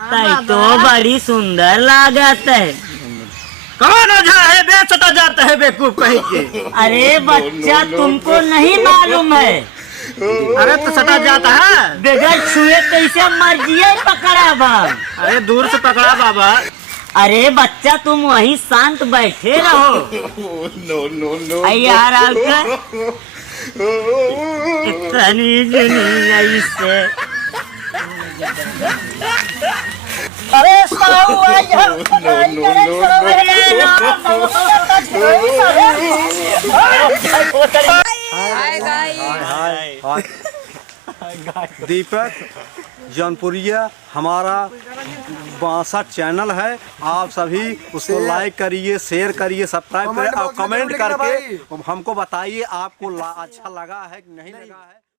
तय तो बड़ी सुंदर लागत है। कौन ओझा है बे सटा जाता है बेवकूफ कहीं के। अरे बच्चा तुमको नहीं मालूम है? अरे तो सटा जाता है बगैर छुए कैसे मर्जी पकड़ा बा। अरे दूर से पकड़ा बाबा। अरे बच्चा तुम वहीं शांत बैठे रहो। यार इतनी जुनी से अरे साहू दीपक जौनपुरिया हमारा 62 चैनल है। आप सभी उसको लाइक करिए, शेयर करिए, सब्सक्राइब करिए और कमेंट करके हमको बताइए आपको अच्छा लगा है कि नहीं लगा है।